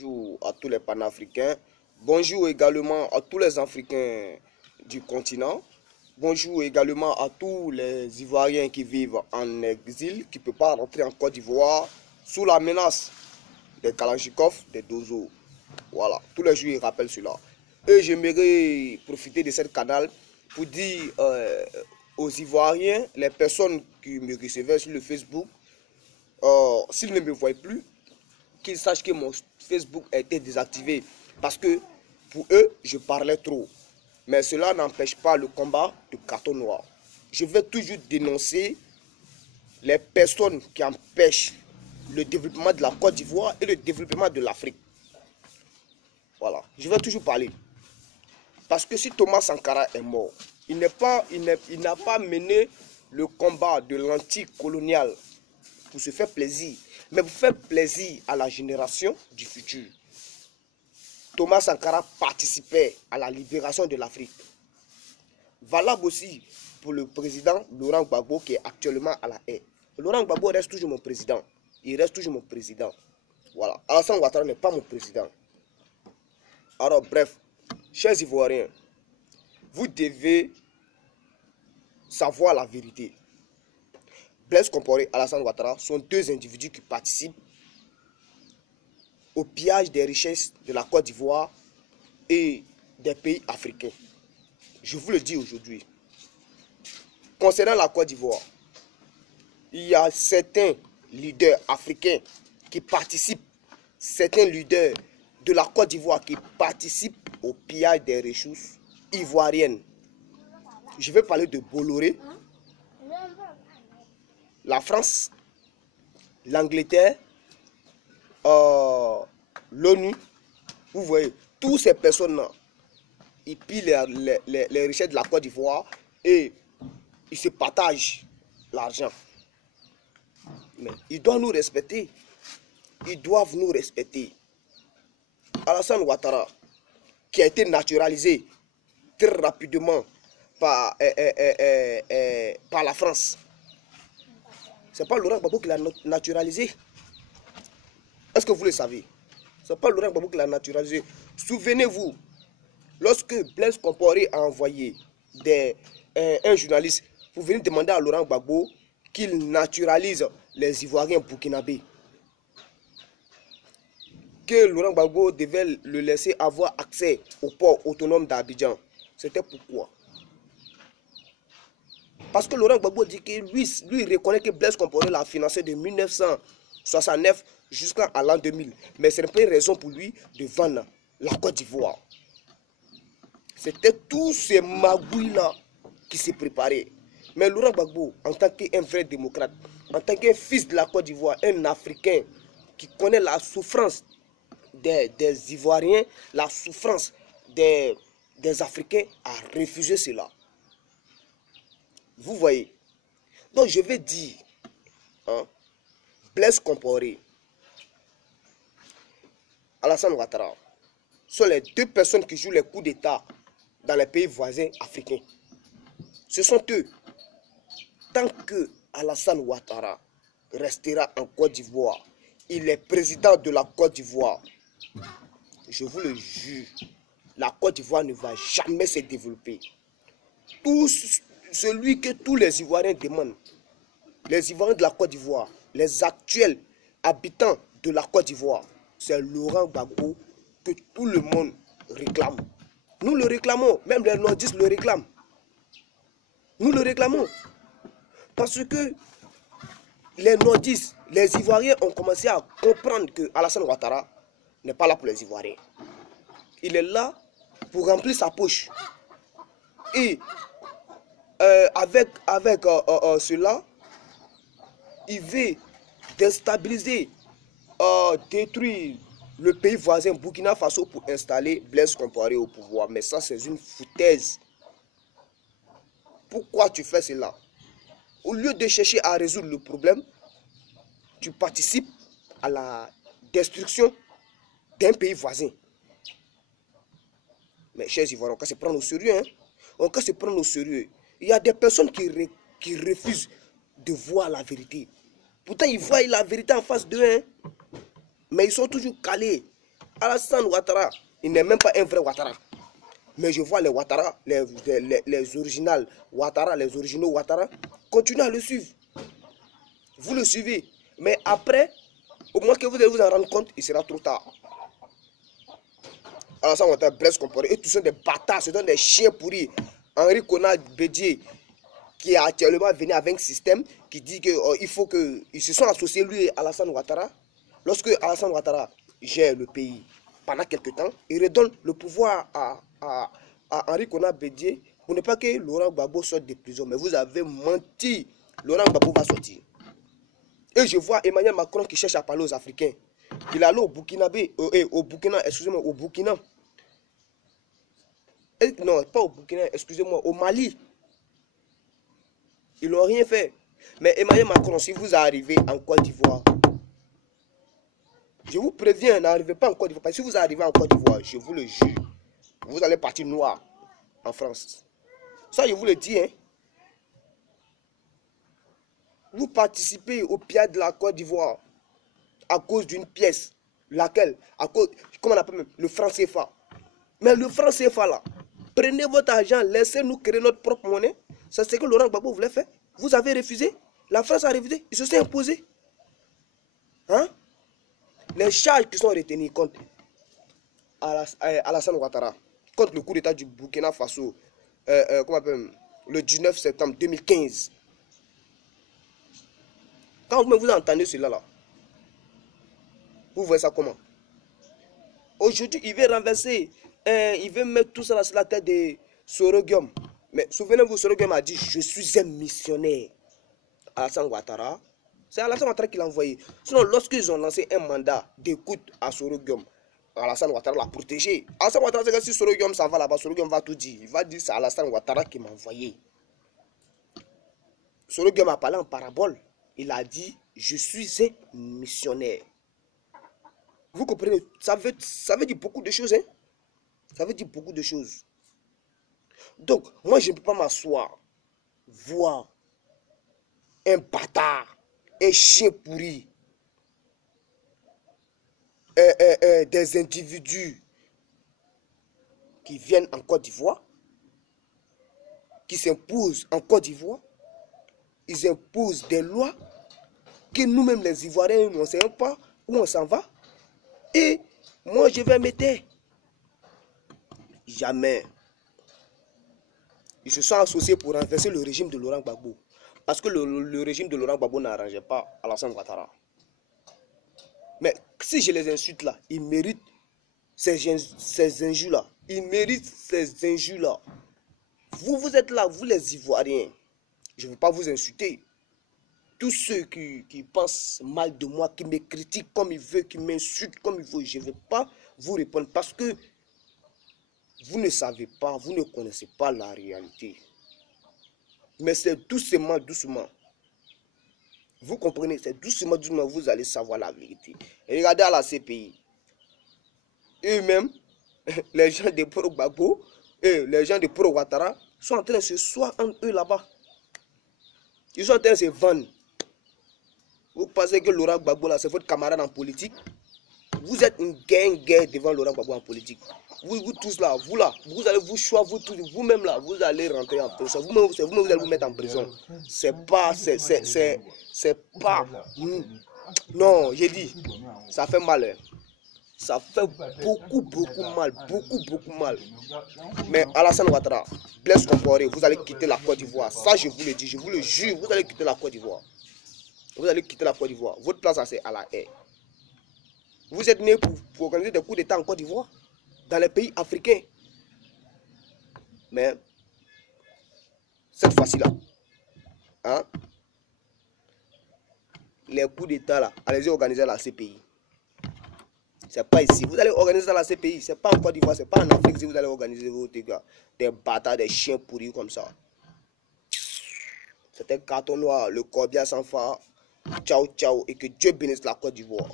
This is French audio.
Bonjour à tous les panafricains. Bonjour également à tous les Africains du continent. Bonjour également à tous les Ivoiriens qui vivent en exil, qui ne peuvent pas rentrer en Côte d'Ivoire sous la menace des Kalachnikov, des Dozo. Voilà, tous les jours ils rappellent cela. Et j'aimerais profiter de cette canal pour dire aux Ivoiriens, les personnes qui me recevaient sur le Facebook, s'ils ne me voient plus, qu'ils sachent que mon Facebook a été désactivé parce que pour eux, je parlais trop. Mais cela n'empêche pas le combat de carton noir. Je vais toujours dénoncer les personnes qui empêchent le développement de la Côte d'Ivoire et le développement de l'Afrique. Voilà, je vais toujours parler. Parce que si Thomas Sankara est mort, il n'a pas mené le combat de l'anticolonial pour se faire plaisir, mais pour faire plaisir à la génération du futur. Thomas Sankara participait à la libération de l'Afrique. Valable aussi pour le président Laurent Gbagbo qui est actuellement à la haie. Laurent Gbagbo reste toujours mon président. Il reste toujours mon président. Voilà. Alassane Ouattara n'est pas mon président. Alors bref, chers Ivoiriens, vous devez savoir la vérité. Blaise Compaoré et Alassane Ouattara sont deux individus qui participent au pillage des richesses de la Côte d'Ivoire et des pays africains. Je vous le dis aujourd'hui. Concernant la Côte d'Ivoire, il y a certains leaders africains qui participent, certains leaders de la Côte d'Ivoire qui participent au pillage des ressources ivoiriennes. Je vais parler de Bolloré, la France, l'Angleterre, l'ONU. Vous voyez, toutes ces personnes-là, ils pillent les richesses de la Côte d'Ivoire et ils se partagent l'argent. Mais ils doivent nous respecter. Ils doivent nous respecter. Alassane Ouattara, qui a été naturalisé très rapidement par la France. Ce n'est pas Laurent Gbagbo qui l'a naturalisé. Est-ce que vous le savez? Ce n'est pas Laurent Gbagbo qui l'a naturalisé. Souvenez-vous, lorsque Blaise Compaoré a envoyé un journaliste pour venir demander à Laurent Gbagbo qu'il naturalise les Ivoiriens burkinabés, que Laurent Gbagbo devait le laisser avoir accès au port autonome d'Abidjan. C'était pourquoi? Parce que Laurent Gbagbo dit que lui reconnaît que Blaise Compaoré l'a financé de 1969 jusqu'à l'an 2000. Mais ce n'est pas une raison pour lui de vendre la Côte d'Ivoire. C'était tous ces magouilles-là qui se préparaient. Mais Laurent Gbagbo, en tant qu'un vrai démocrate, en tant qu'un fils de la Côte d'Ivoire, un Africain qui connaît la souffrance des Ivoiriens, la souffrance des Africains, a refusé cela. Vous voyez. Donc je vais dire, Blaise Compaoré, Alassane Ouattara sont les deux personnes qui jouent les coups d'État dans les pays voisins africains. Ce sont eux. Tant que Alassane Ouattara restera en Côte d'Ivoire, il est président de la Côte d'Ivoire, je vous le jure, la Côte d'Ivoire ne va jamais se développer. Celui que tous les Ivoiriens demandent, les Ivoiriens de la Côte d'Ivoire, les actuels habitants de la Côte d'Ivoire, c'est Laurent Gbagbo que tout le monde réclame. Nous le réclamons, même les nordistes le réclament. Nous le réclamons. Parce que les nordistes, les Ivoiriens ont commencé à comprendre que Alassane Ouattara n'est pas là pour les Ivoiriens. Il est là pour remplir sa poche. Et avec cela, il veut déstabiliser, détruire le pays voisin Burkina Faso pour installer Blaise Compaoré au pouvoir. Mais ça, c'est une foutaise. Pourquoi tu fais cela? Au lieu de chercher à résoudre le problème, tu participes à la destruction d'un pays voisin. Mais chers Ivoiriens, on peut se prendre au sérieux. On peut se prendre au sérieux. Il y a des personnes qui refusent de voir la vérité. Pourtant, ils voient la vérité en face d'eux. Mais ils sont toujours calés Alassane Ouattara, il n'est même pas un vrai Ouattara. Mais je vois les Ouattara, les originaux Ouattara, les originaux Ouattara, continuez à le suivre. Vous le suivez. Mais après, au moins que vous allez vous en rendre compte, il sera trop tard. Alassane Ouattara, Blaise Compaoré, et tous sont des bâtards, ce sont des chiens pourris. Henri Konan Bédié, qui est actuellement venu avec un système qui dit qu'il faut que... Ils se sont associés, lui et Alassane Ouattara. Lorsque Alassane Ouattara gère le pays pendant quelques temps, il redonne le pouvoir à Henri Konan Bédié pour ne pas que Laurent Gbagbo sorte de prison. Mais vous avez menti. Laurent Gbagbo va sortir. Et je vois Emmanuel Macron qui cherche à parler aux Africains. Il est allé au Burkinabé, au Burkina, excusez-moi, au Burkina. Non, pas au Burkina, excusez-moi, au Mali. Ils n'ont rien fait. Mais Emmanuel Macron, si vous arrivez en Côte d'Ivoire, je vous préviens, n'arrivez pas en Côte d'Ivoire. Parce que si vous arrivez en Côte d'Ivoire, je vous le jure, vous allez partir noir en France. Ça, je vous le dis, hein. Vous participez au pillage de la Côte d'Ivoire à cause d'une pièce. Laquelle? À cause, comment on appelle même? Le franc CFA. Mais le franc CFA là, prenez votre argent, laissez-nous créer notre propre monnaie. C'est ce que Laurent Gbagbo voulait faire. Vous avez refusé. La France a refusé. Ils se sont imposés. Hein? Les charges qui sont retenues contre Alassane Ouattara, contre le coup d'état du Burkina Faso, comment on appelle, le 19 septembre 2015. Quand vous entendez cela là, vous voyez ça comment? Aujourd'hui, il veut renverser, il veut mettre tout ça sur la tête de Soro Guillaume. Mais souvenez-vous, Soro Guillaume a dit, je suis un missionnaire. Alassane Ouattara, c'est Alassane Ouattara qui l'a envoyé. Sinon, lorsqu'ils ont lancé un mandat d'écoute à Soro Guillaume, Alassane Ouattara l'a protégé. Alassane Ouattara, c'est que si Soro Guillaume s'en va là-bas, Soro Guillaume va tout dire. Il va dire, c'est Alassane Ouattara qui m'a envoyé. Soro Guillaume a parlé en parabole. Il a dit, je suis un missionnaire. Vous comprenez, ça veut dire beaucoup de choses, hein? Ça veut dire beaucoup de choses. Donc, moi, je ne peux pas m'asseoir, voir un bâtard, un chien pourri, des individus qui viennent en Côte d'Ivoire, qui s'imposent en Côte d'Ivoire. Ils imposent des lois que nous-mêmes, les Ivoiriens, nous ne savons pas où on s'en va. Et moi, je vais me taire. Jamais. Ils se sont associés pour renverser le régime de Laurent Gbagbo. Parce que le régime de Laurent Gbagbo n'arrangeait pas Alassane Ouattara. Mais si je les insulte là, ils méritent ces injures-là. Ils méritent ces injures-là. Vous êtes là, vous les Ivoiriens. Je ne veux pas vous insulter. Tous ceux qui pensent mal de moi, qui me critiquent comme ils veulent, qui m'insultent comme ils veulent, je ne vais pas vous répondre parce que vous ne savez pas, vous ne connaissez pas la réalité. Mais c'est doucement, doucement. Vous comprenez, c'est doucement, doucement, vous allez savoir la vérité. Et regardez à la CPI. Eux-mêmes, les gens de Pro Gbagbo et les gens de Pro Ouattara sont en train de se soigner entre eux là-bas. Ils sont en train de se vendre. Vous pensez que Laurent Gbagbo là, c'est votre camarade en politique? Vous êtes une guerre devant Laurent Gbagbo en politique. Vous tous là, vous allez vous choisir, vous tous, vous-même là, vous allez rentrer en prison. Vous-même, vous allez vous mettre en prison. C'est pas. Non, j'ai dit, ça fait mal. Hein. Ça fait beaucoup mal. Mais Alassane Ouattara, Blaise Compaoré, vous allez quitter la Côte d'Ivoire. Ça, je vous le dis, je vous le jure, vous allez quitter la Côte d'Ivoire. Vous allez quitter la Côte d'Ivoire. Votre place, c'est à la haie. Vous êtes né pour organiser des coups d'État en Côte d'Ivoire, dans les pays africains. Mais, cette fois-ci-là, hein, les coups d'État là, allez-y organiser à la CPI. C'est pas ici. Vous allez organiser dans la CPI. C'est pas en Côte d'Ivoire, c'est pas en Afrique si vous allez organiser vos dégâts. Des bâtards, des chiens pourris comme ça. C'était carton noir, le corbillard sans phare. Ciao, ciao, et que Dieu bénisse la Côte d'Ivoire.